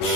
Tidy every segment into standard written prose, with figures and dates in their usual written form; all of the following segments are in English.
Hey,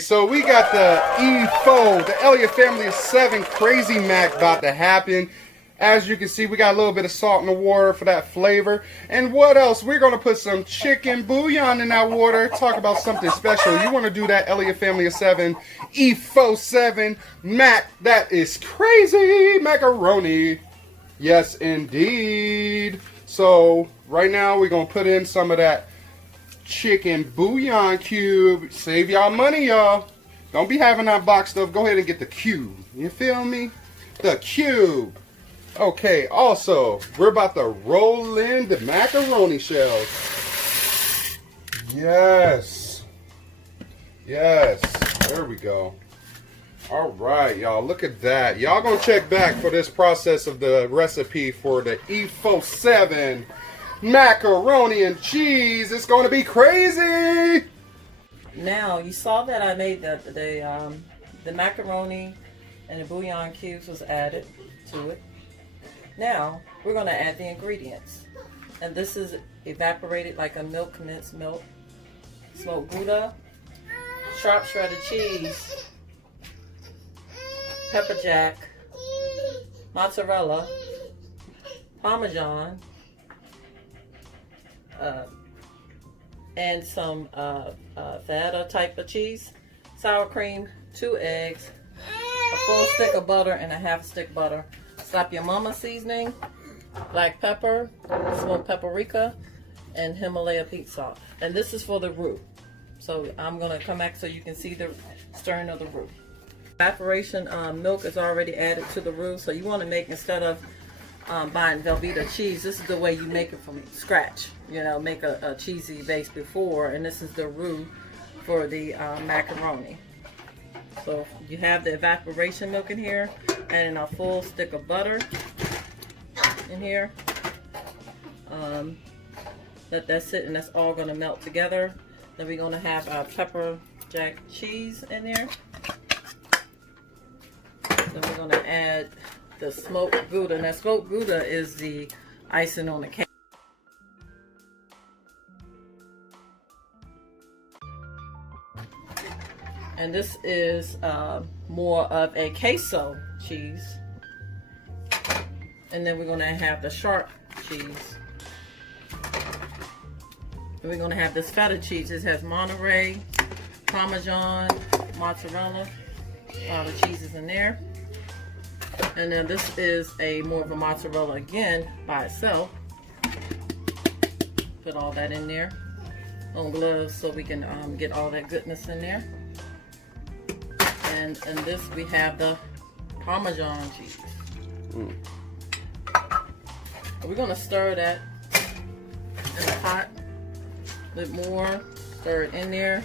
so we got the E4, the Eliott Family of 7 Crazy Mac about to happen. As you can see, we got a little bit of salt in the water for that flavor. And what else? We're going to put some chicken bouillon in that water. Talk about something special. You want to do that Eliott Family of 7 E47 Mac. That is crazy macaroni. Yes, indeed. So right now we're going to put in some of that chicken bouillon cube. Save y'all money, y'all. Don't be having that box stuff. Go ahead and get the cube. You feel me? The cube. Okay, also, we're about to roll in the macaroni shells. Yes. Yes. There we go. All right, y'all. Look at that. Y'all gonna check back for this process of the recipe for the E47 macaroni and cheese. It's gonna be crazy. Now, you saw that I made the macaroni and the bouillon cubes was added to it. Now, we're going to add the ingredients. And this is evaporated like a milk, condensed milk, smoked Gouda, sharp shredded cheese, pepper jack, mozzarella, Parmesan, and some feta type of cheese, sour cream, 2 eggs, a full stick of butter and a half stick butter. Slap your mama seasoning, black pepper, smoked paprika, and Himalaya pea salt. And this is for the roux. So I'm going to come back so you can see the stirring of the roux. Evaporation milk is already added to the roux. So you want to make, instead of buying Velveeta cheese, this is the way you make it from scratch. You know, make a cheesy base before. And this is the roux for the macaroni. So you have the evaporation milk in here, and a full stick of butter in here. Let that sit, and that's all going to melt together. Then we're going to have our pepper jack cheese in there. Then we're going to add the smoked Gouda. Now, smoked Gouda is the icing on the cake. And this is more of a queso cheese. And then we're going to have the sharp cheese. And we're going to have this feta cheese. This has Monterey, Parmesan, mozzarella. All the cheeses in there. And then this is more of a mozzarella again by itself. Put all that in there on gloves so we can get all that goodness in there. And in this we have the Parmesan cheese. We're going to stir that in the pot a bit more. Stir it in there.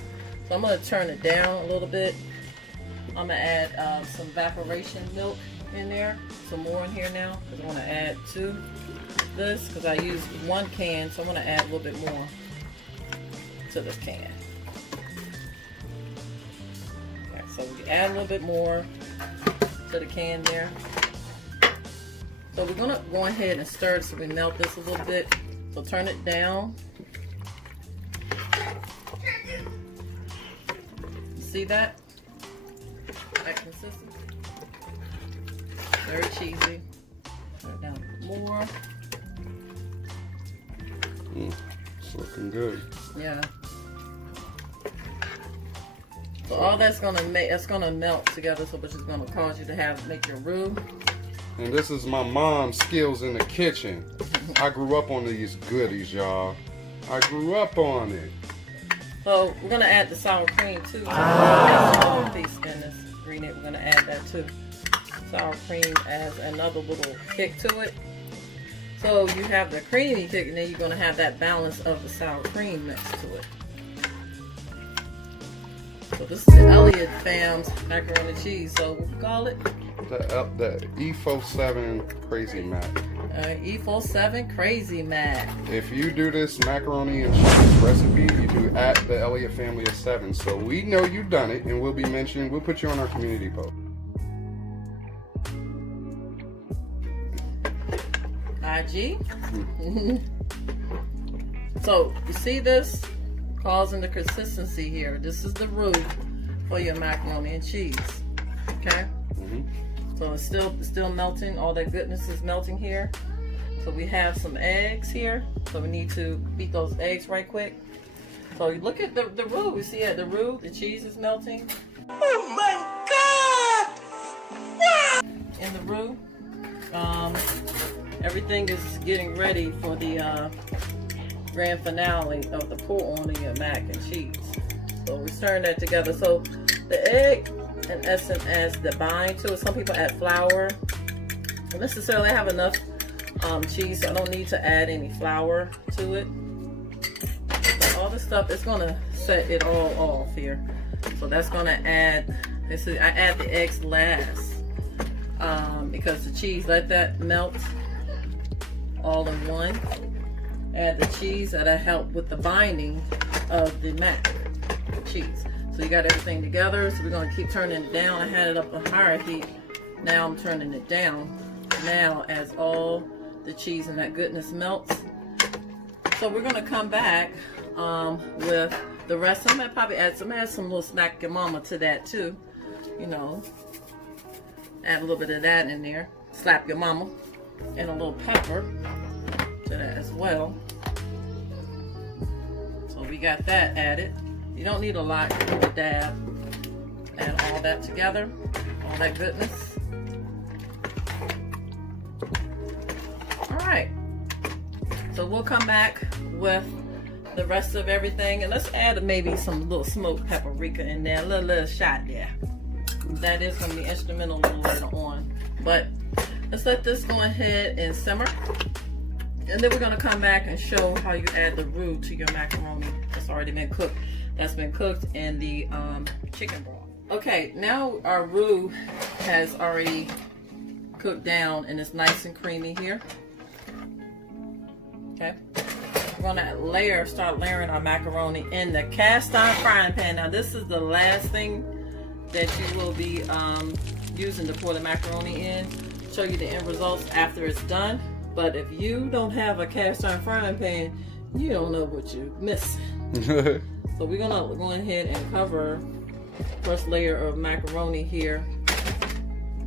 So I'm going to turn it down a little bit. I'm going to add some evaporation milk in there. Some more in here now because I want to add to this because I used 1 can. So I'm going to add a little bit more to this can. So we add a little bit more to the can there. So we're gonna go ahead and stir it so we melt this a little bit. So turn it down. See that? That consistency. Very cheesy. Turn it down a bit more. It's looking good. Yeah. So all that's gonna melt together, so which is gonna cause you to make your roux. And this is my mom's skills in the kitchen. I grew up on these goodies, y'all. I grew up on it. So we're gonna add the sour cream too. So a piece in this ingredient. We're gonna add that too. Sour cream adds another little kick to it. So you have the creamy kick, and then you're gonna have that balance of the sour cream mixed to it. So this is the Eliott Fam's macaroni and cheese. So what we call it? The E47 Crazy Mac. E47 Crazy Mac. If you do this macaroni and cheese recipe, you do at the Eliott Family of 7. So we know you've done it, and we'll be mentioning. We'll put you on our community post. IG. So you see this causing the consistency here. This is the roux for your macaroni and cheese. Okay. So it's still melting. All that goodness is melting here. So we have some eggs here. So we need to beat those eggs right quick. So you look at the roux. You see the roux, the cheese is melting. Oh my God! In the roux. Everything is getting ready for the grand finale of the pour on of your mac and cheese. So we stirring that together. So the egg, in essence, adds the bind to it. Some people add flour. I don't necessarily have enough cheese, so I don't need to add any flour to it. But all this stuff is gonna set it all off here. So that's gonna add. I add the eggs last because the cheese, let that melt all in one. Add the cheese, that'll help with the binding of the mac cheese. So you got everything together. So we're gonna keep turning it down. I had it up a higher heat. Now I'm turning it down. Now as all the cheese and that goodness melts. So we're gonna come back with the rest. I'm gonna probably add some little snack your mama to that too. You know, add a little bit of that in there. Slap your mama. And a little pepper to that as well. So we got that added. You don't need a lot, a dab. Add all that together, all that goodness. All right. So we'll come back with the rest of everything, and let's add maybe some little smoked paprika in there, a little shot there. That is going to be instrumental a little later on. But let's let this go ahead and simmer. And then we're going to come back and show how you add the roux to your macaroni that's already been cooked. That's been cooked in the chicken broth. Okay, now our roux has already cooked down and it's nice and creamy here. Okay. We're going to start layering our macaroni in the cast iron frying pan. Now this is the last thing that you will be using to pour the macaroni in. Show you the end results after it's done. But if you don't have a cast iron frying pan, you don't know what you're missing. So we're gonna go ahead and cover first layer of macaroni here,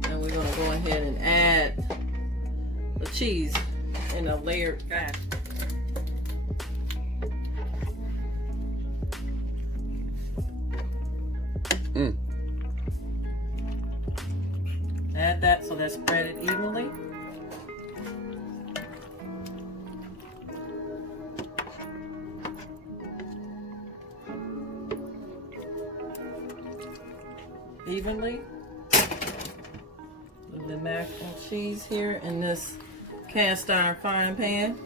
and we're gonna go ahead and add the cheese in a layered fashion. Add that so that's spread it evenly. Evenly. With the mac and cheese here in this cast iron frying pan.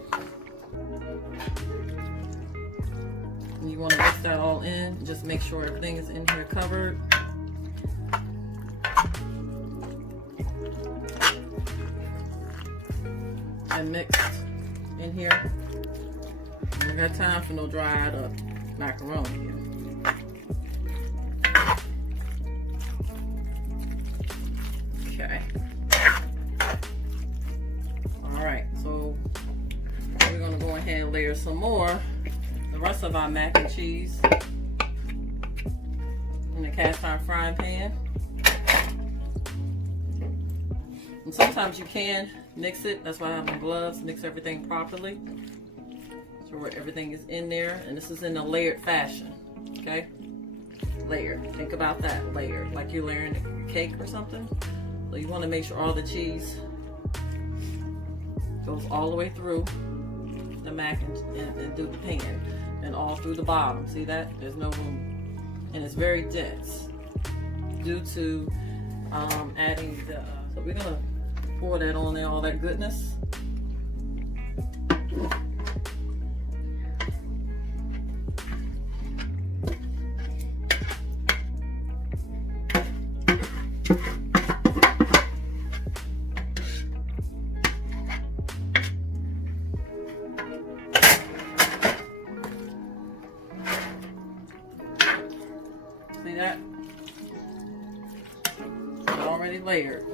And you want to mix that all in. Just make sure everything is in here covered. And mixed in here. We got time for no dried up macaroni here. Okay. Alright, so we're going to go ahead and layer some more. The rest of our mac and cheese in the cast iron frying pan. And sometimes you can mix it. That's why I have my gloves. Mix everything properly. So where everything is in there. And this is in a layered fashion. Okay? Layered. Think about that. Layered. Like you're layering a cake or something. So you want to make sure all the cheese goes all the way through the mac and through the pan and all through the bottom. See that? There's no room. And it's very dense due to adding the... so we're going to pour that on there, all that goodness. See that? It's already layered.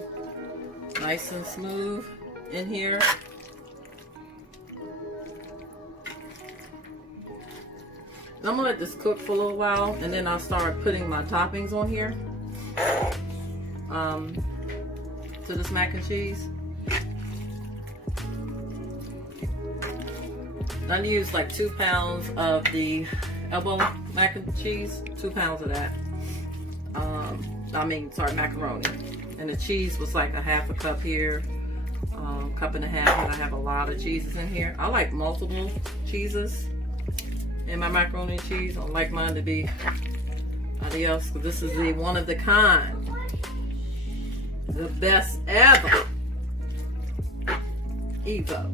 Nice and smooth in here. gonna let this cook for a little while, and then I'll start putting my toppings on here. To this mac and cheese. I'm gonna use like 2 pounds of the elbow mac and cheese, 2 pounds of that. Macaroni. And the cheese was like a half a cup here, cup and a half, and I have a lot of cheeses in here. I like multiple cheeses in my macaroni and cheese. I don't like mine to be adios, because this is the one of the kind. The best ever. Evo.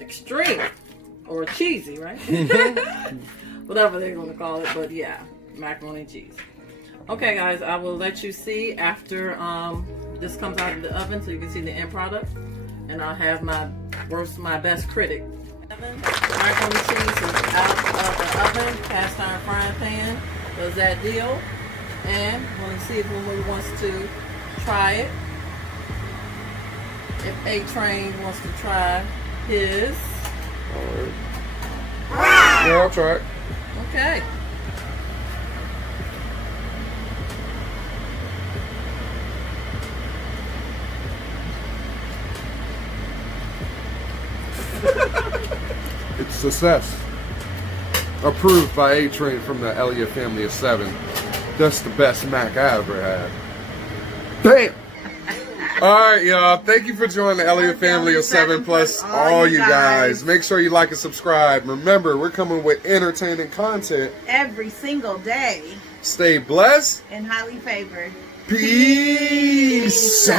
Extreme. Or cheesy, right? Whatever they're going to call it. But yeah, macaroni and cheese. Okay, guys, I will let you see after this comes out of the oven so you can see the end product. And I'll have my best critic. Macaroni and cheese is out of the oven. Cast iron frying pan. Was that deal? And we'll see if anyone wants to try it. If A-Train wants to try his. Alright. Yeah, I'll try it. Okay. It's a success. Approved by A-Train from the Eliott Family of 7. That's the best mac I ever had. Bam! Alright, y'all. Thank you for joining the Eliott Family of 7 plus all you guys. Make sure you like and subscribe. Remember, we're coming with entertaining content every single day. Stay blessed And highly favored. Peace.